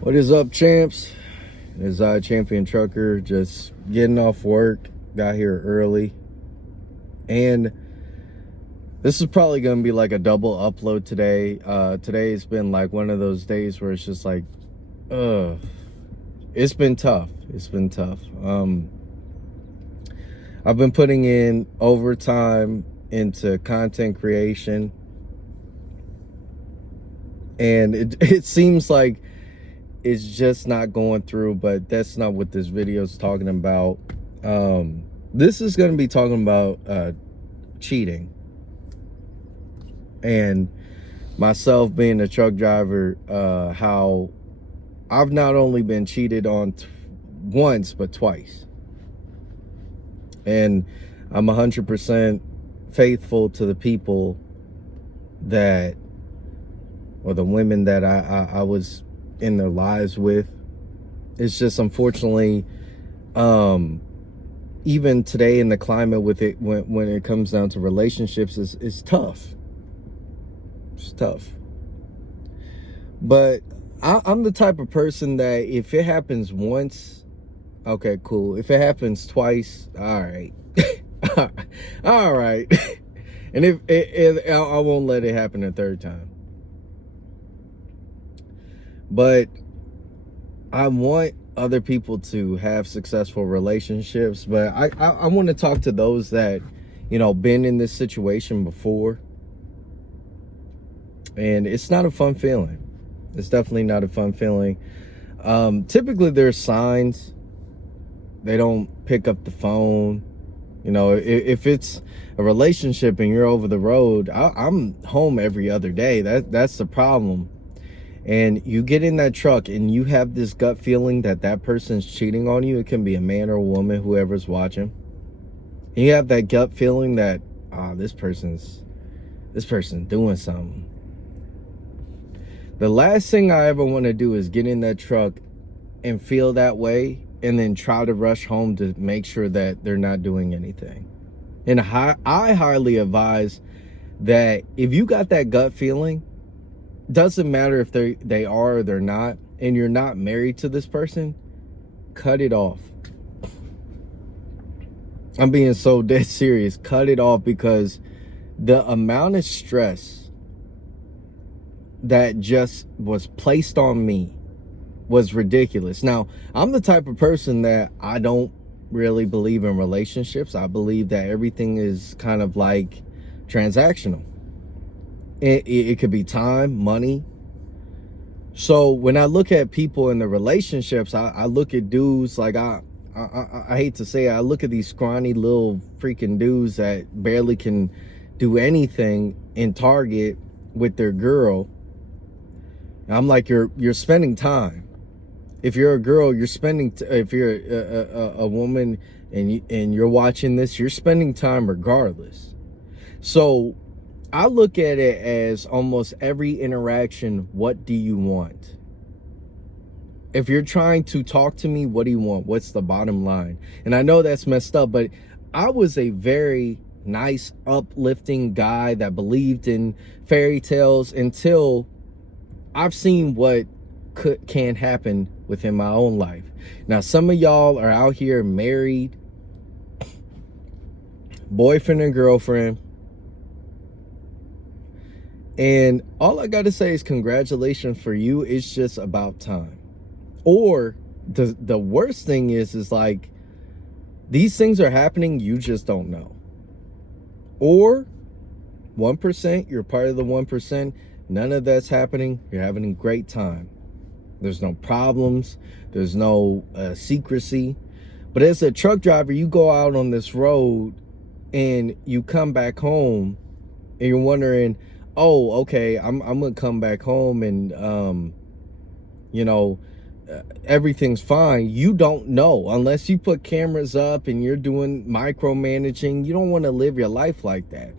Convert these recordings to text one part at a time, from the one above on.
What is up, champs? It's Champion Trucker, just getting off work. Got here early, and this is probably gonna be like a double upload today. Today's been like one of those days where it's just like, it's been tough. It's been tough. I've been putting in overtime into content creation, and it seems like it's just not going through, but that's not what this video is talking about. This is going to be talking about cheating, and myself being a truck driver, how I've not only been cheated on once but twice, and I'm 100% faithful to the people that, or the women that I was in their lives with. It's just, unfortunately, even today in the climate with it, when it comes down to relationships, is tough. It's tough. But I'm the type of person that if it happens once, okay, cool. If it happens twice, all right. All right. And if I won't let it happen a third time. But I want other people to have successful relationships, but I want to talk to those that, been in this situation before. And it's not a fun feeling. It's definitely not a fun feeling. Typically there's signs. They don't pick up the phone. If it's a relationship and you're over the road, I'm home every other day. That's the problem. And you get in that truck and you have this gut feeling that that person's cheating on you. It can be a man or a woman, whoever's watching. And you have that gut feeling that, this person's doing something. The last thing I ever want to do is get in that truck and feel that way and then try to rush home to make sure that they're not doing anything. And I highly advise that if you got that gut feeling, doesn't matter if they are or they're not, and you're not married to this person, cut it off. I'm being so dead serious. Cut it off, because the amount of stress that just was placed on me was ridiculous. Now, I'm the type of person that I don't really believe in relationships. I believe that everything is kind of like transactional. It could be time, money. So when I look at people in the relationships, I look at dudes like, I hate to say it, I look at these scrawny little freaking dudes that barely can do anything in Target with their girl. And I'm like, you're spending time. If you're a girl, you're spending. If you're a woman and you're watching this, you're spending time regardless. So I look at it as almost every interaction, what do you want? If you're trying to talk to me, what do you want? What's the bottom line? And I know that's messed up, but I was a very nice, uplifting guy that believed in fairy tales until I've seen what can happen within my own life. Now, some of y'all are out here married, boyfriend and girlfriend, and all I got to say is congratulations for you. It's just about time. Or the worst thing is like, these things are happening, you just don't know. Or 1%, you're part of the 1%. None of that's happening. You're having a great time. There's no problems. There's no secrecy. But as a truck driver, you go out on this road and you come back home and you're wondering, oh, okay, I'm gonna come back home and everything's fine. You don't know unless you put cameras up and you're doing micromanaging. You don't want to live your life like that.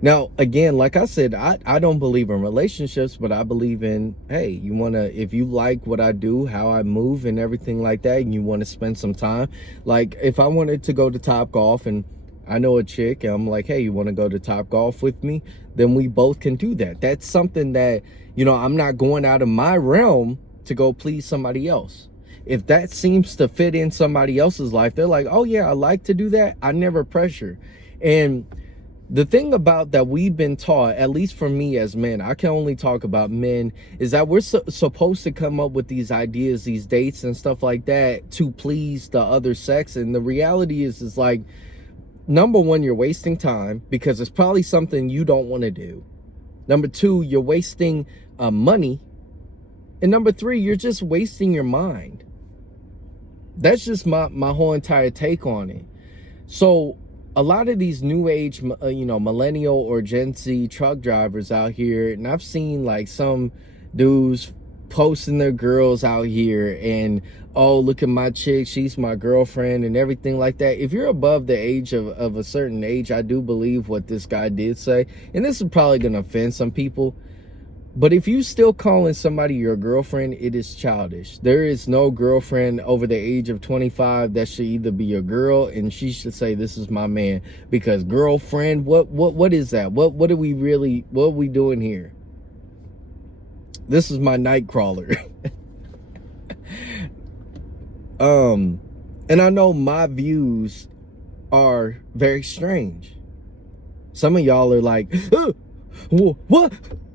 Now, again, like I said, I don't believe in relationships, but I believe in, hey, if you like what I do, how I move and everything like that, and you want to spend some time, like if I wanted to go to Top Golf and I know a chick and I'm like, hey, you want to go to Top Golf with me? Then we both can do that. That's something that, I'm not going out of my realm to go please somebody else. If that seems to fit in somebody else's life, they're like, oh yeah, I like to do that. I never pressure. And the thing about that we've been taught, at least for me as men, I can only talk about men, is that we're supposed to come up with these ideas, these dates and stuff like that to please the other sex. And the reality is like, number one, you're wasting time because it's probably something you don't want to do. Number two, you're wasting money. And number three, you're just wasting your mind. That's just my whole entire take on it. So a lot of these new age, millennial or Gen Z truck drivers out here, and I've seen like some dudes posting their girls out here and, oh, look at my chick, she's my girlfriend and everything like that. If you're above the age of a certain age, I do believe what this guy did say, and this is probably going to offend some people, but if you still calling somebody your girlfriend, it is childish. There is no girlfriend over the age of 25 that should either be your girl and she should say, this is my man. Because girlfriend, what is that? What are we doing here? This is my night crawler. And I know my views are very strange. Some of y'all are like, what?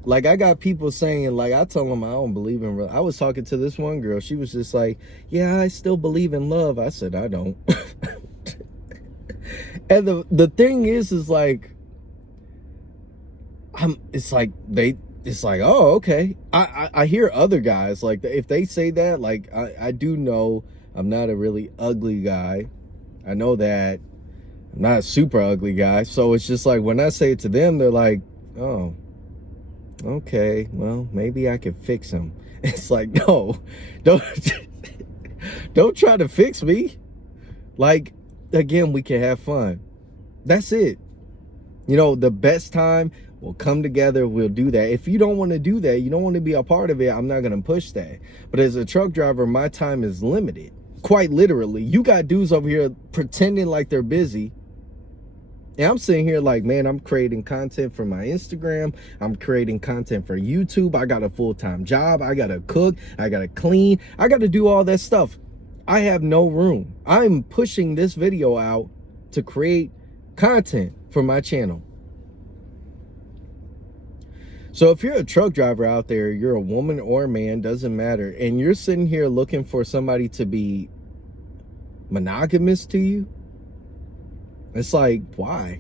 Like, I got people saying, like, I tell them I don't believe in real. I was talking to this one girl. She was just like, yeah, I still believe in love. I said, I don't. And the thing is like, it's like, oh, okay. I hear other guys, like, if they say that, like, I do know I'm not a really ugly guy. I know that. I'm not a super ugly guy. So it's just like, when I say it to them, they're like, oh, okay, well, maybe I could fix him. It's like, no, don't try to fix me. Like, again, we can have fun. That's it. You know, the best time, we'll come together, we'll do that. If you don't want to do that, you don't want to be a part of it, I'm not going to push that. But as a truck driver, my time is limited. Quite literally. You got dudes over here pretending like they're busy. And I'm sitting here like, man, I'm creating content for my Instagram. I'm creating content for YouTube. I got a full-time job. I got to cook. I got to clean. I got to do all that stuff. I have no room. I'm pushing this video out to create content for my channel. So if you're a truck driver out there, you're a woman or a man, doesn't matter, and you're sitting here looking for somebody to be monogamous to you, it's like, why?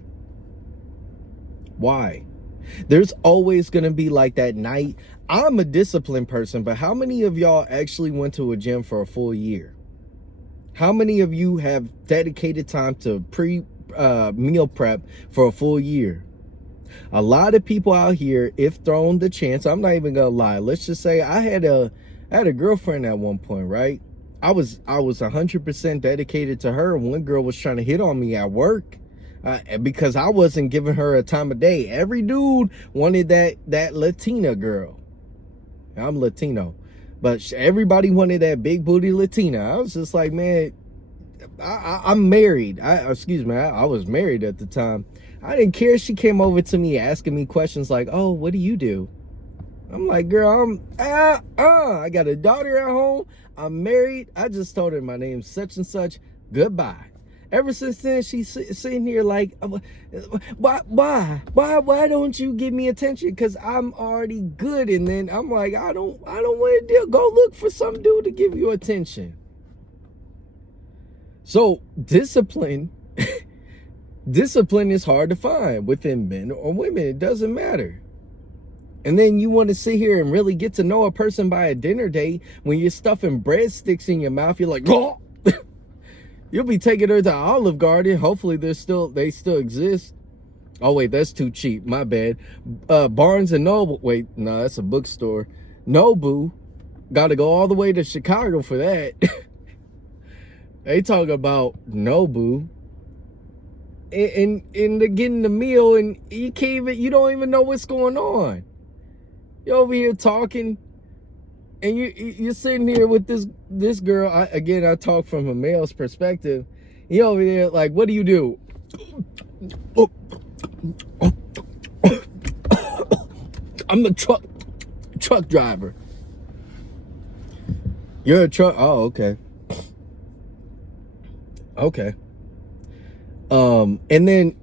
There's always going to be like that night. I'm a disciplined person, but how many of y'all actually went to a gym for a full year? How many of you have dedicated time to meal prep for a full year? A lot of people out here, if thrown the chance, I'm not even going to lie. Let's just say I had a girlfriend at one point, right? I was 100% dedicated to her. One girl was trying to hit on me at work because I wasn't giving her a time of day. Every dude wanted that Latina girl. I'm Latino, but everybody wanted that big booty Latina. I was just like, man, I'm married. I was married at the time. I didn't care. She came over to me asking me questions like, oh, what do you do? I'm like, girl, I got a daughter at home. I'm married. I just told her my name's such and such. Goodbye. Ever since then, she's sitting here like, why don't you give me attention? Because I'm already good. And then I'm like, I don't want to go look for some dude to give you attention. So discipline is hard to find within men or women. It doesn't matter. And then you want to sit here and really get to know a person by a dinner date when you're stuffing breadsticks in your mouth. You're like, oh, you'll be taking her to Olive Garden. Hopefully they still exist. Oh wait, that's too cheap. My bad. Barnes and Noble. Wait, no, that's a bookstore. Nobu. Got to go all the way to Chicago for that. They talk about Nobu. And they're getting the meal and you don't even know what's going on. You're over here talking and you're sitting here with this girl. I talk from a male's perspective. You're over there like, what do you do? I'm a truck driver. You're a truck. Oh, okay. Okay. And then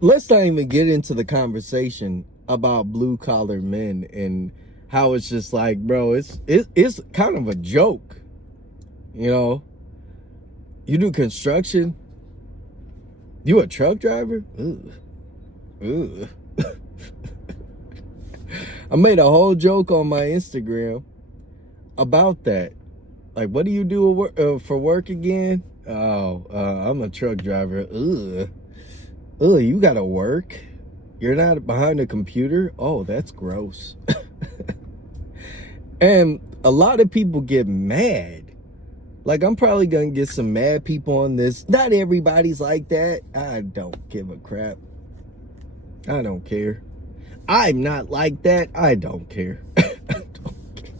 let's not even get into the conversation about blue collar men and how it's just like, bro, it's kind of a joke. You know, you do construction. You a truck driver? Ugh. Ugh. I made a whole joke on my Instagram about that. Like, what do you do for work again? Oh, I'm a truck driver. Ugh. Ugh, you gotta work? You're not behind a computer? Oh, that's gross. And a lot of people get mad. Like, I'm probably gonna get some mad people on this. Not everybody's like that. I don't give a crap. I don't care. I'm not like that. I don't care. I don't care.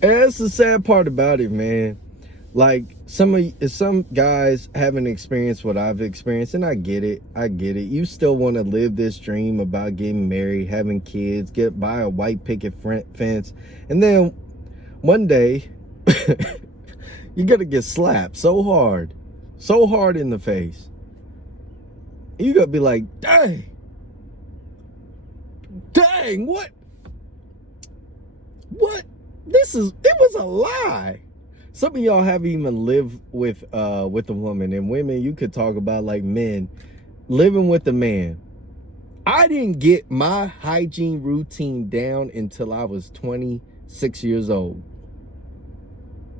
And that's the sad part about it, man. Like, some guys haven't experienced what I've experienced, and I get it. You still want to live this dream about getting married, having kids, buy a white picket fence, and then one day you're gonna get slapped so hard in the face. You're gonna be like, dang, what? It was a lie. Some of y'all haven't even lived with a woman, and women, you could talk about like men living with a man. I didn't get my hygiene routine down until I was 26 years old,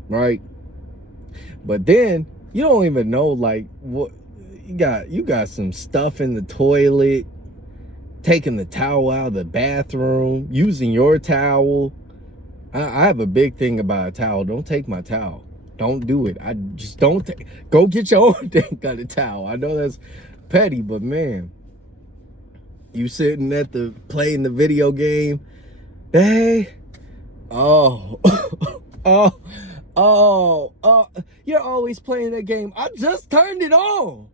right? But then you don't even know like what you got some stuff in the toilet, taking the towel out of the bathroom, using your towel. I have a big thing about a towel. Don't take my towel. Don't do it. I just don't go get your own dang kind of towel. I know that's petty, but man, you sitting at playing the video game, hey, oh, you're always playing that game. I just turned it on.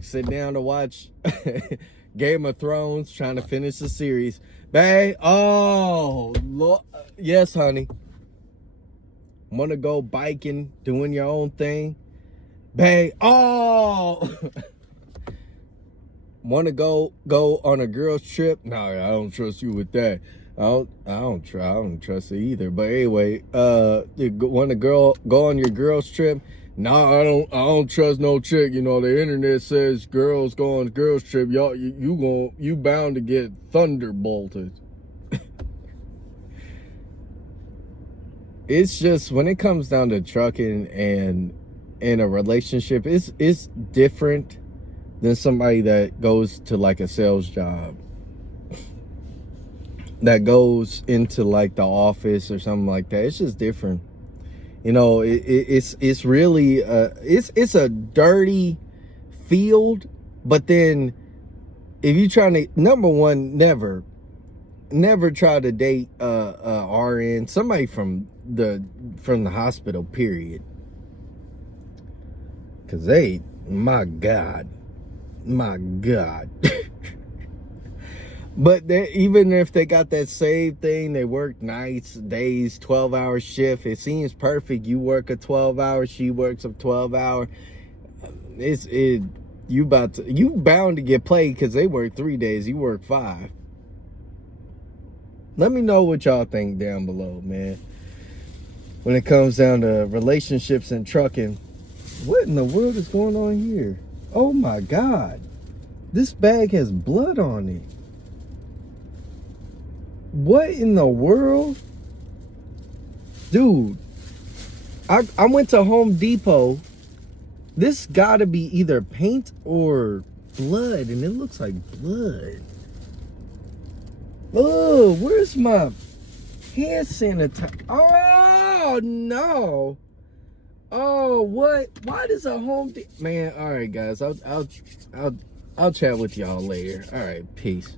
Sit down to watch Game of Thrones, trying to finish the series. Babe, oh, Lord. Yes, honey. Want to go biking, doing your own thing? Babe, oh. Want to go on a girl's trip? No, I don't trust you with that. I don't trust it either. But anyway, want to go on your girl's trip? No, I don't trust no chick. You know, the internet says girls go on girls trip. Y'all, you bound to get thunderbolted. It's just when it comes down to trucking and in a relationship, it's different than somebody that goes to like a sales job, that goes into like the office or something like that. It's just different. You know, it's really it's a dirty field. But then if you trying to, number one, never try to date a RN, somebody from the hospital, period. Cause my God. But even if they got that same thing, they work nights, days, 12-hour shift. It seems perfect. You work a 12-hour, she works a 12-hour. You bound to get played because they work 3 days, you work 5. Let me know what y'all think down below, man. When it comes down to relationships and trucking, what in the world is going on here? Oh my God, this bag has blood on it. What in the world? Dude, I went to Home Depot. This gotta be either paint or blood, and it looks like blood. Oh, where's my hand sanitizer? Oh no. Oh, what? Why does a Home Depot? Man, all right, guys. I'll chat with y'all later. All right, peace.